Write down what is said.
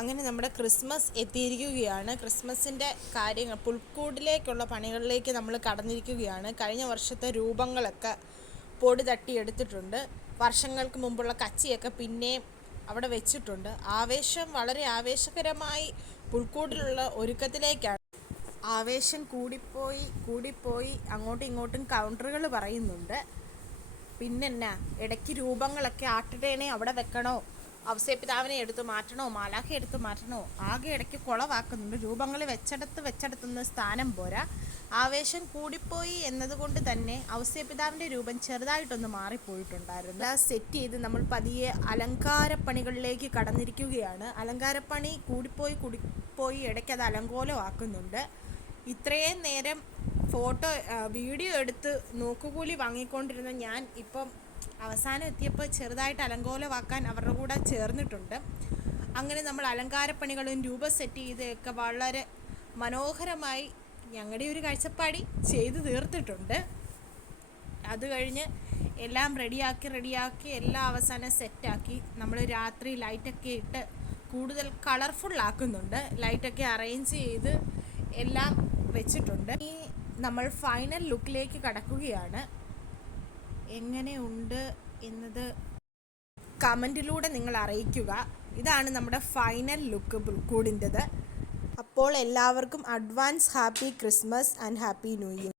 അങ്ങനെ നമ്മുടെ ക്രിസ്മസ് എത്തിയിരിക്കുകയാണ്. ക്രിസ്മസിൻ്റെ കാര്യങ്ങൾ പുൽക്കൂടിലേക്കുള്ള പണികളിലേക്ക് നമ്മൾ കടന്നിരിക്കുകയാണ്. കഴിഞ്ഞ വർഷത്തെ രൂപങ്ങളൊക്കെ പൊടി തട്ടിയെടുത്തിട്ടുണ്ട്. വർഷങ്ങൾക്ക് മുമ്പുള്ള കച്ചിയൊക്കെ പിന്നെയും അവിടെ വെച്ചിട്ടുണ്ട്. വളരെ ആവേശകരമായി പുൽക്കൂടിലുള്ള ഒരുക്കത്തിലേക്കാണ്. ആവേശം കൂടിപ്പോയി അങ്ങോട്ടും ഇങ്ങോട്ടും കൗണ്ടറുകൾ പറയുന്നുണ്ട്. പിന്നെന്നാ ഇടയ്ക്ക് രൂപങ്ങളൊക്കെ ആട്ടിടേനെ അവിടെ വെക്കണോ, ഔസേപ്പിതാവിനെ എടുത്ത് മാറ്റണോ, മാലാഖ എടുത്ത് മാറ്റണോ, ആകെ ഇടയ്ക്ക് കുളവാക്കുന്നുണ്ട്. രൂപങ്ങൾ വെച്ചെടുത്തുന്ന സ്ഥാനം പോരാ. ആവേശം കൂടിപ്പോയി എന്നതുകൊണ്ട് തന്നെ ഔസേപ്പിതാവിൻ്റെ രൂപം ചെറുതായിട്ടൊന്ന് മാറിപ്പോയിട്ടുണ്ടായിരുന്നു. സെറ്റ് ചെയ്ത് നമ്മൾ പതിയെ അലങ്കാരപ്പണികളിലേക്ക് കടന്നിരിക്കുകയാണ്. അലങ്കാരപ്പണി കൂടിപ്പോയി ഇടയ്ക്ക് അത് അലങ്കോലമാക്കുന്നുണ്ട്. ഇത്രയും നേരം വീഡിയോ എടുത്ത് നോക്കുകൂലി വാങ്ങിക്കൊണ്ടിരുന്ന ഞാൻ ഇപ്പം അവസാനം എത്തിയപ്പോൾ ചെറുതായിട്ട് അലങ്കോലമാക്കാൻ അവരുടെ കൂടെ ചേർന്നിട്ടുണ്ട്. അങ്ങനെ നമ്മൾ അലങ്കാരപ്പണികളും രൂപ സെറ്റ് ചെയ്തൊക്കെ വളരെ മനോഹരമായി ഞങ്ങളുടെ ഒരു കാഴ്ചപ്പാടി ചെയ്തു തീർത്തിട്ടുണ്ട്. അത് കഴിഞ്ഞ് എല്ലാം റെഡിയാക്കി എല്ലാം അവസാനം സെറ്റാക്കി നമ്മൾ രാത്രി ലൈറ്റൊക്കെ ഇട്ട് കൂടുതൽ കളർഫുള്ളാക്കുന്നുണ്ട്. ലൈറ്റൊക്കെ അറേഞ്ച് ചെയ്ത് എല്ലാം വെച്ചിട്ടുണ്ട്. ഈ നമ്മൾ ഫൈനൽ ലുക്കിലേക്ക് കടക്കുകയാണ്. എങ്ങനെയുണ്ട് എന്നത് കമൻറ്റിലൂടെ നിങ്ങൾ അറിയിക്കുക. ഇതാണ് നമ്മുടെ ഫൈനൽ ലുക്ക് പുൽക്കൂടിൻ്റെത്. അപ്പോൾ എല്ലാവർക്കും advance happy Christmas and happy new year.